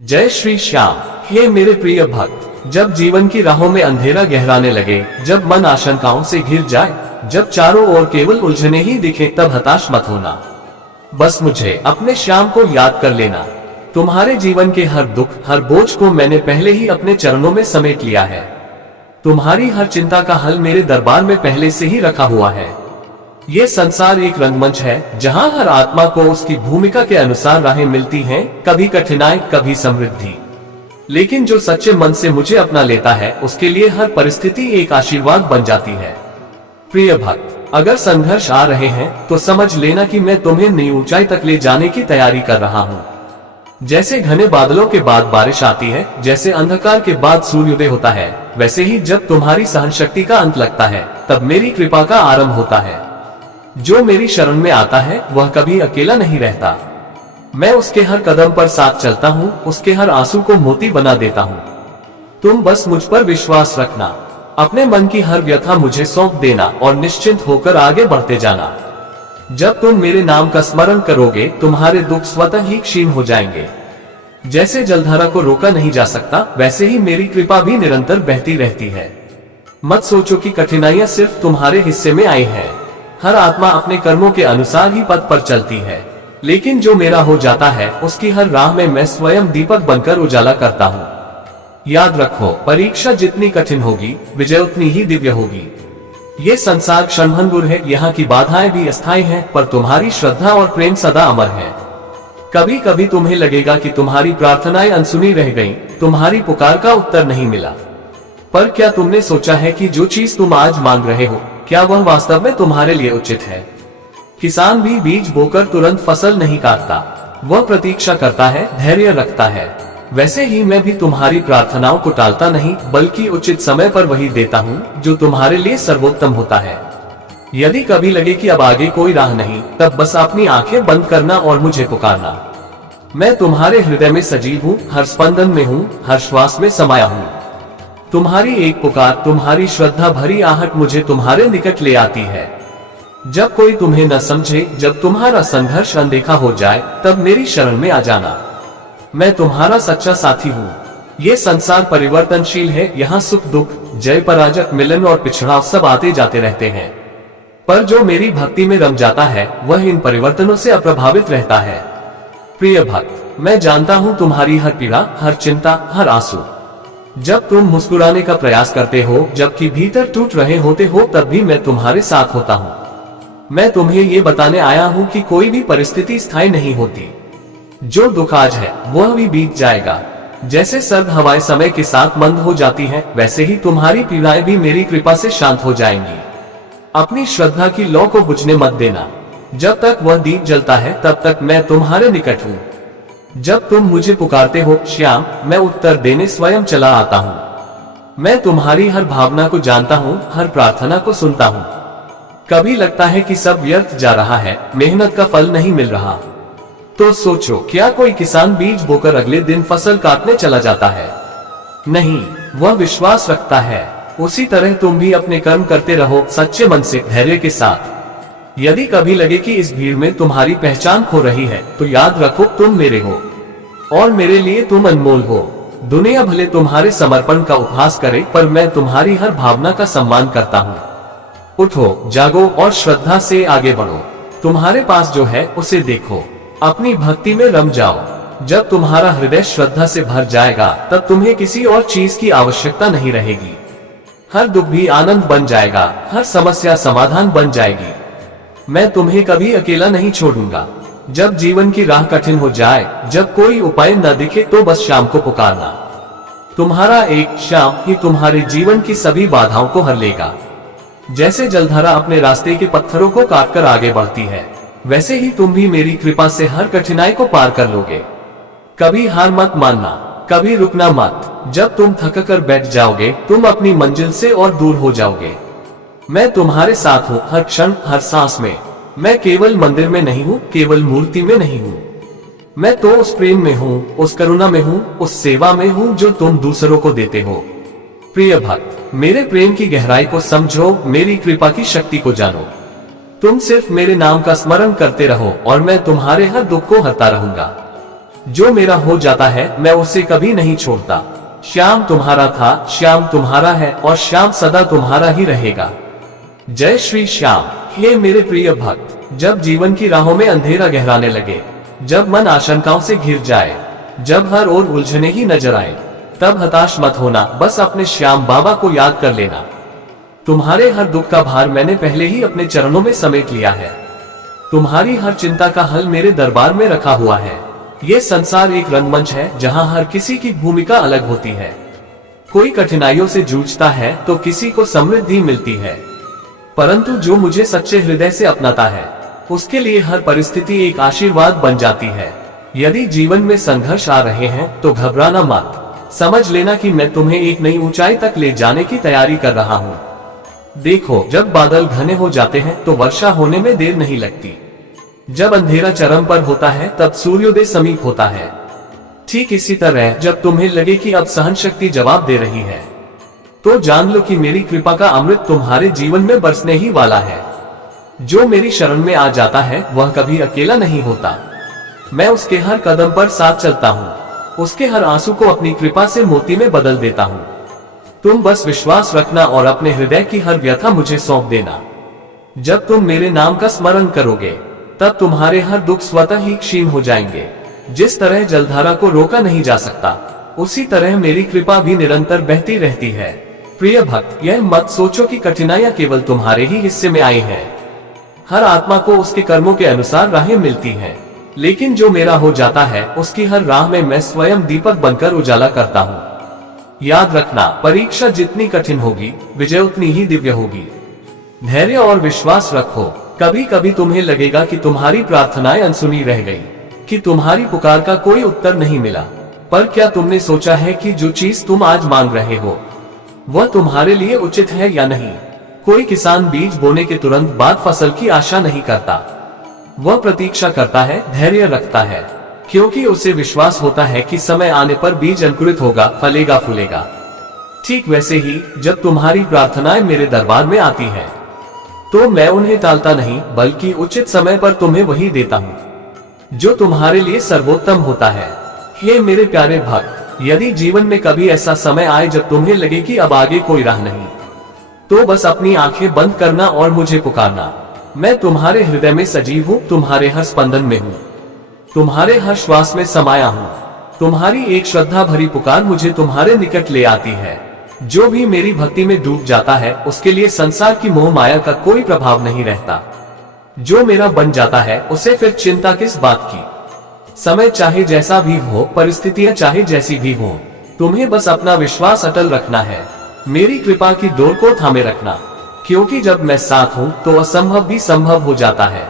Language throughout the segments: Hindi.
जय श्री श्याम। हे मेरे प्रिय भक्त, जब जीवन की राहों में अंधेरा गहराने लगे, जब मन आशंकाओं से घिर जाए, जब चारों ओर केवल उलझने ही दिखे, तब हताश मत होना। बस मुझे, अपने श्याम को याद कर लेना। तुम्हारे जीवन के हर दुख, हर बोझ को मैंने पहले ही अपने चरणों में समेट लिया है। तुम्हारी हर चिंता का हल मेरे दरबार में पहले से ही रखा हुआ है। ये संसार एक रंगमंच है, जहाँ हर आत्मा को उसकी भूमिका के अनुसार राहें मिलती हैं, कभी कठिनाई, कभी समृद्धि। लेकिन जो सच्चे मन से मुझे अपना लेता है, उसके लिए हर परिस्थिति एक आशीर्वाद बन जाती है। प्रिय भक्त, अगर संघर्ष आ रहे हैं तो समझ लेना कि मैं तुम्हें नई ऊंचाई तक ले जाने की तैयारी कर रहा हूँ। जैसे घने बादलों के बाद बारिश आती है, जैसे अंधकार के बाद सूर्योदय होता है, वैसे ही जब तुम्हारी सहनशक्ति का अंत लगता है, तब मेरी कृपा का आरंभ होता है। जो मेरी शरण में आता है वह कभी अकेला नहीं रहता। मैं उसके हर कदम पर साथ चलता हूँ, उसके हर आंसू को मोती बना देता हूँ। तुम बस मुझ पर विश्वास रखना, अपने मन की हर व्यथा मुझे सौंप देना और निश्चिंत होकर आगे बढ़ते जाना। जब तुम मेरे नाम का स्मरण करोगे, तुम्हारे दुख स्वतः ही क्षीण हो जाएंगे। जैसे जलधारा को रोका नहीं जा सकता, वैसे ही मेरी कृपा भी निरंतर बहती रहती है। मत सोचो कि कठिनाइयां सिर्फ तुम्हारे हिस्से में आई हैं। हर आत्मा अपने कर्मों के अनुसार ही पथ पर चलती है, लेकिन जो मेरा हो जाता है, उसकी हर राह में मैं स्वयं दीपक बनकर उजाला करता हूँ। याद रखो, परीक्षा जितनी कठिन होगी, विजय उतनी ही दिव्य होगी। ये संसार क्षणभंगुर है, यहाँ की बाधाएं भी अस्थायी हैं, पर तुम्हारी श्रद्धा और प्रेम सदा अमर है। कभी कभी तुम्हें लगेगा कि तुम्हारी प्रार्थनाएं अनसुनी रह गईं, तुम्हारी पुकार का उत्तर नहीं मिला। पर क्या तुमने सोचा है कि जो चीज तुम आज मांग रहे हो, क्या वह वास्तव में तुम्हारे लिए उचित है? किसान भी बीज बोकर तुरंत फसल नहीं काटता, वह प्रतीक्षा करता है, धैर्य रखता है। वैसे ही मैं भी तुम्हारी प्रार्थनाओं को टालता नहीं, बल्कि उचित समय पर वही देता हूँ जो तुम्हारे लिए सर्वोत्तम होता है। यदि कभी लगे कि अब आगे कोई राह नहीं, तब बस अपनी आंखें बंद करना और मुझे पुकारना। मैं तुम्हारे हृदय में सजीव हूँ, हर स्पंदन में हूँ, हर श्वास में समाया हूँ। तुम्हारी एक पुकार, तुम्हारी श्रद्धा भरी आहट मुझे तुम्हारे निकट ले आती है। जब कोई तुम्हें न समझे, जब तुम्हारा संघर्ष अनदेखा हो जाए, तब मेरी शरण में आ जाना। मैं तुम्हारा सच्चा साथी हूँ। ये संसार परिवर्तनशील है, यहाँ सुख दुख, जय पराजय, मिलन और पिछड़ाव सब आते जाते रहते हैं। पर जो मेरी भक्ति में रम जाता है, वह इन परिवर्तनों से अप्रभावित रहता है। प्रिय भक्त, मैं जानता हूँ तुम्हारी हर पीड़ा, हर चिंता, हर आंसू। जब तुम मुस्कुराने का प्रयास करते हो, जबकि भीतर टूट रहे होते हो, तब भी मैं तुम्हारे साथ होता हूँ। मैं तुम्हें ये बताने आया हूँ कि कोई भी परिस्थिति स्थायी नहीं होती। जो दुख आज है, वह भी बीत जाएगा। जैसे सर्द हवाएं समय के साथ मंद हो जाती हैं, वैसे ही तुम्हारी पीड़ाएं भी मेरी कृपा से शांत हो जाएंगी। अपनी श्रद्धा की लौ को बुझने मत देना। जब तक वह दीप जलता है, तब तक मैं तुम्हारे निकट हूँ। जब तुम मुझे पुकारते हो श्याम, मैं उत्तर देने स्वयं चला आता हूँ। मैं तुम्हारी हर भावना को जानता हूँ, हर प्रार्थना को सुनता हूँ। कभी लगता है कि सब व्यर्थ जा रहा है, मेहनत का फल नहीं मिल रहा, तो सोचो, क्या कोई किसान बीज बोकर अगले दिन फसल काटने चला जाता है? नहीं, वह विश्वास रखता है। उसी तरह तुम भी अपने कर्म करते रहो, सच्चे मन से, धैर्य के साथ। यदि कभी लगे कि इस भीड़ में तुम्हारी पहचान खो रही है, तो याद रखो, तुम मेरे हो और मेरे लिए तुम अनमोल हो। दुनिया भले तुम्हारे समर्पण का उपहास करे, पर मैं तुम्हारी हर भावना का सम्मान करता हूँ। उठो, जागो और श्रद्धा से आगे बढ़ो। तुम्हारे पास जो है, उसे देखो, अपनी भक्ति में रम जाओ। जब तुम्हारा हृदय श्रद्धा से भर जाएगा, तब तुम्हें किसी और चीज की आवश्यकता नहीं रहेगी। हर दुख भी आनंद बन जाएगा, हर समस्या समाधान बन जाएगी। मैं तुम्हें कभी अकेला नहीं छोड़ूंगा। जब जीवन की राह कठिन हो जाए, जब कोई उपाय न दिखे, तो बस शाम को पुकारना। तुम्हारा एक श्याम ही तुम्हारे जीवन की सभी बाधाओं को हर लेगा। जैसे जलधारा अपने रास्ते के पत्थरों को काटकर आगे बढ़ती है, वैसे ही तुम भी मेरी कृपा से हर कठिनाई को पार कर लोगे। कभी हार मत मानना, कभी रुकना मत। जब तुम थक कर बैठ जाओगे, तुम अपनी मंजिल से और दूर हो जाओगे। मैं तुम्हारे साथ हूँ, हर क्षण, हर सांस में। मैं केवल मंदिर में नहीं हूँ, केवल मूर्ति में नहीं हूँ। मैं तो उस प्रेम में हूँ, उस करुणा में हूँ, उस सेवा में हूँ जो तुम दूसरों को देते हो। प्रिय भक्त, मेरे प्रेम की गहराई को समझो, मेरी कृपा की शक्ति को जानो। तुम सिर्फ मेरे नाम का स्मरण करते रहो और मैं तुम्हारे हर दुख को हरता रहूंगा। जो मेरा हो जाता है मैं उसे कभी नहीं छोड़ता। श्याम तुम्हारा था, श्याम तुम्हारा है और श्याम सदा तुम्हारा ही रहेगा। जय श्री श्याम। हे मेरे प्रिय भक्त, जब जीवन की राहों में अंधेरा गहराने लगे, जब मन आशंकाओं से घिर जाए, जब हर ओर उलझने ही नजर आए, तब हताश मत होना, बस अपने श्याम बाबा को याद कर लेना। तुम्हारे हर दुख का भार मैंने पहले ही अपने चरणों में समेट लिया है। तुम्हारी हर चिंता का हल मेरे दरबार में रखा हुआ है। ये संसार एक रंगमंच है जहाँ हर किसी की भूमिका अलग होती है। कोई कठिनाइयों से जूझता है तो किसी को समृद्धि मिलती है, परंतु जो मुझे सच्चे हृदय से अपनाता है उसके लिए हर परिस्थिति एक आशीर्वाद बन जाती है। यदि जीवन में संघर्ष आ रहे हैं तो घबराना मत, समझ लेना कि मैं तुम्हें एक नई ऊंचाई तक ले जाने की तैयारी कर रहा हूँ। देखो, जब बादल घने हो जाते हैं तो वर्षा होने में देर नहीं लगती। जब अंधेरा चरम पर होता है तब सूर्योदय समीप होता है। ठीक इसी तरह जब तुम्हें लगे कि अब सहन शक्ति जवाब दे रही है तो जान लो कि मेरी कृपा का अमृत तुम्हारे जीवन में बरसने ही वाला है। जो मेरी शरण में आ जाता है वह कभी अकेला नहीं होता। मैं उसके हर कदम पर साथ चलता हूँ, उसके हर आंसू को अपनी कृपा से मोती में बदल देता हूँ। तुम बस विश्वास रखना और अपने हृदय की हर व्यथा मुझे सौंप देना। जब तुम मेरे नाम का स्मरण करोगे तब तुम्हारे हर दुख स्वतः ही क्षीण हो जाएंगे। जिस तरह जलधारा को रोका नहीं जा सकता, उसी तरह मेरी कृपा भी निरंतर बहती रहती है। प्रिय भक्त, यह मत सोचो कि कठिनाइयां केवल तुम्हारे ही हिस्से में आई हैं। हर आत्मा को उसके कर्मों के अनुसार राहें मिलती हैं, लेकिन जो मेरा हो जाता है उसकी हर राह में मैं स्वयं दीपक बनकर उजाला करता हूँ। याद रखना, परीक्षा जितनी कठिन होगी विजय उतनी ही दिव्य होगी। धैर्य और विश्वास रखो। कभी कभी तुम्हें लगेगा कि तुम्हारी प्रार्थनाएं अनसुनी रह गई, कि तुम्हारी पुकार का कोई उत्तर नहीं मिला, पर क्या तुमने सोचा है कि जो चीज तुम आज मांग रहे हो वह तुम्हारे लिए उचित है या नहीं? कोई किसान बीज बोने के तुरंत बाद फसल की आशा नहीं करता, वह प्रतीक्षा करता है, धैर्य रखता है, क्योंकि उसे विश्वास होता है कि समय आने पर बीज अंकुरित होगा, फलेगा, फूलेगा। ठीक वैसे ही जब तुम्हारी प्रार्थनाएं मेरे दरबार में आती हैं, तो मैं उन्हें टालता नहीं, बल्कि उचित समय पर तुम्हें वही देता हूँ जो तुम्हारे लिए सर्वोत्तम होता है। हे मेरे प्यारे भक्त, यदि जीवन में कभी ऐसा समय आए जब तुम्हें लगे कि अब आगे कोई राह नहीं, तो बस अपनी आंखें बंद करना और मुझे पुकारना। मैं तुम्हारे हृदय में सजीव हूँ, तुम्हारे हर स्पंदन में हूँ, तुम्हारे हर श्वास में समाया हूँ। तुम्हारी एक श्रद्धा भरी पुकार मुझे तुम्हारे निकट ले आती है। जो भी मेरी भक्ति में डूब जाता है उसके लिए संसार की मोह माया का कोई प्रभाव नहीं रहता। जो मेरा बन जाता है उसे फिर चिंता किस बात की। समय चाहे जैसा भी हो, परिस्थितियां चाहे जैसी भी हो, तुम्हें बस अपना विश्वास अटल रखना है। मेरी कृपा की डोर को थामे रखना, क्योंकि जब मैं साथ हूँ तो असंभव भी संभव हो जाता है।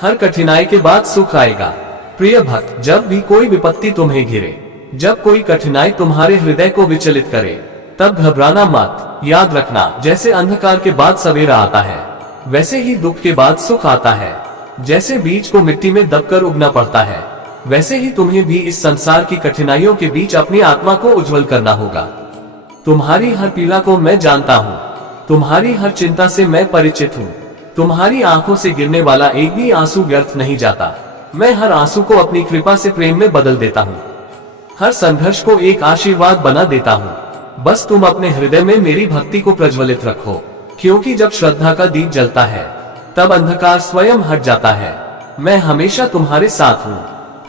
हर कठिनाई के बाद सुख आएगा। प्रिय भक्त, जब भी कोई विपत्ति तुम्हें घिरे, जब कोई कठिनाई तुम्हारे हृदय को विचलित करे, तब घबराना मत। याद रखना, जैसे अंधकार के बाद सवेरा आता है, वैसे ही दुख के बाद सुख आता है। जैसे बीज को मिट्टी में दबकर उगना पड़ता है, वैसे ही तुम्हें भी इस संसार की कठिनाइयों के बीच अपनी आत्मा को उज्जवल करना होगा। तुम्हारी हर पीड़ा को मैं जानता हूँ, तुम्हारी हर चिंता से मैं परिचित हूँ। तुम्हारी आंखों से गिरने वाला एक भी आंसू व्यर्थ नहीं जाता। मैं हर आंसू को अपनी कृपा से प्रेम में बदल देता हूँ, हर संघर्ष को एक आशीर्वाद बना देता हूँ। बस तुम अपने हृदय में मेरी भक्ति को प्रज्वलित रखो, क्योंकि जब श्रद्धा का दीप जलता है तब अंधकार स्वयं हट जाता है। मैं हमेशा तुम्हारे साथ हूँ,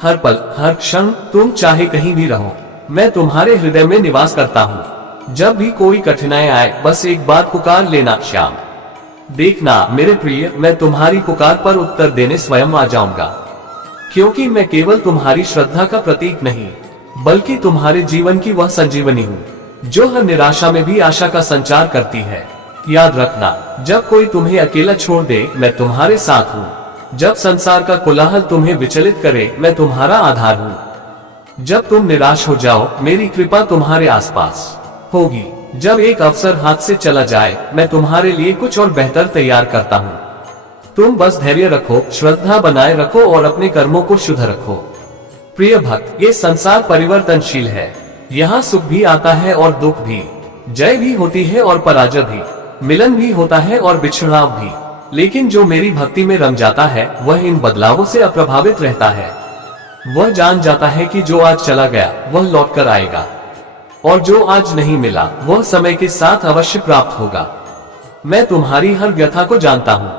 हर पल, हर क्षण, तुम चाहे कहीं भी रहो, मैं तुम्हारे हृदय में निवास करता हूँ। जब भी कोई कठिनाई आए बस एक बार पुकार लेना, श्याम। देखना मेरे प्रिय, मैं तुम्हारी पुकार पर उत्तर देने स्वयं आ जाऊंगा, क्योंकि मैं केवल तुम्हारी श्रद्धा का प्रतीक नहीं, बल्कि तुम्हारे जीवन की वह संजीवनी हूँ जो हर निराशा में भी आशा का संचार करती है। याद रखना, जब कोई तुम्हें अकेला छोड़ दे, मैं तुम्हारे साथ हूँ। जब संसार का कोलाहल तुम्हें विचलित करे, मैं तुम्हारा आधार हूँ। जब तुम निराश हो जाओ, मेरी कृपा तुम्हारे आसपास होगी। जब एक अवसर हाथ से चला जाए, मैं तुम्हारे लिए कुछ और बेहतर तैयार करता हूँ। तुम बस धैर्य रखो, श्रद्धा बनाए रखो और अपने कर्मों को शुद्ध रखो। प्रिय भक्त, ये संसार परिवर्तनशील है। यहाँ सुख भी आता है और दुख भी, जय भी होती है और पराजय भी, मिलन भी होता है और बिछड़ाव भी। लेकिन जो मेरी भक्ति में रम जाता है वह इन बदलावों से अप्रभावित रहता है। वह जान जाता है कि जो आज चला गया वह लौट कर आएगा, और जो आज नहीं मिला वह समय के साथ अवश्य प्राप्त होगा। मैं तुम्हारी हर व्यथा को जानता हूँ,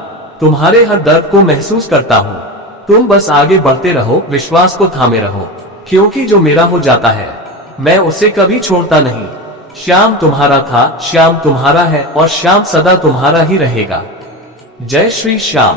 तुम्हारे हर दर्द को महसूस करता हूँ। तुम बस आगे बढ़ते रहो, विश्वास को थामे रहो, क्योंकि जो मेरा हो जाता है मैं उसे कभी छोड़ता नहीं। श्याम तुम्हारा था, श्याम तुम्हारा है, और श्याम सदा तुम्हारा ही रहेगा। जय श्री श्याम।